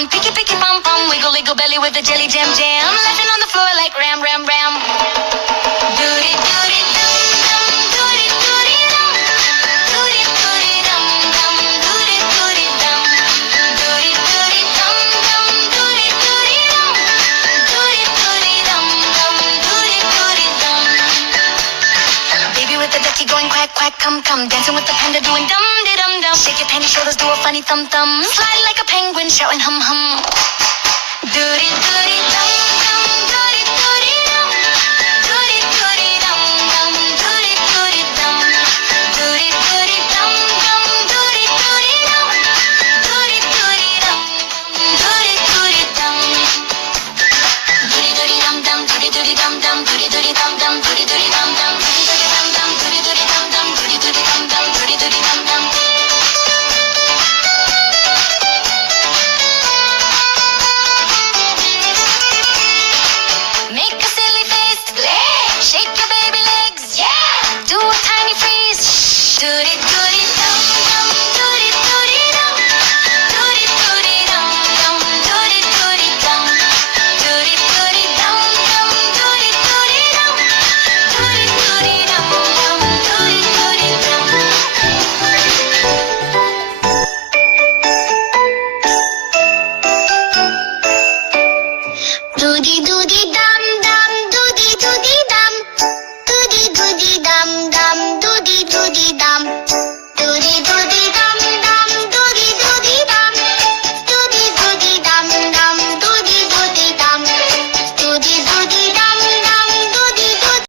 on, picky, picky, pum, pum, wiggle, wiggle belly with the jelly jam, jam. Laughing on the floor like ram, ram, ram. Doody, doody, dum, dum, doody, doody, dum. Doody, doody, dum, dum, doody, doody, dum. Doody, doody, dum, dum, doody, doody, dum. Doody, doody, dum, dum, doody, doody, dum. Baby with the ducky going quack, quack, come, come. Dancing with the panda doing dum, de dum, dum. Shake your panty shoulders, do a funny thumb, thumb. Slide like a penguin, shouting hum, hum. Doody, doody, dum, dum, doody, doody, dum. Doody, doody, dum, dum, doody, doody, dum. Doody, doody, dum, dum, doody, doody, dum. Doody, doody, dum, doody, doody, dum. Doody, doody, dum, dum, doody, doody, dum, dum, doody, doody, dum, dum, doody, doody, dum, dum, doody, doody, dum, dum, doody, doody, dum, dum, doody, doody, dum, dum, doody, doody, dum, dum. Make a silly face, shake your baby legs, yeah. Do a tiny freeze, doody doody dum dum, doody doody dum, doody doody dum dum, doody doody dum, doody doody dum dum, doody doody dum, doody doody dum dum, doody doody dum. Doody doody dum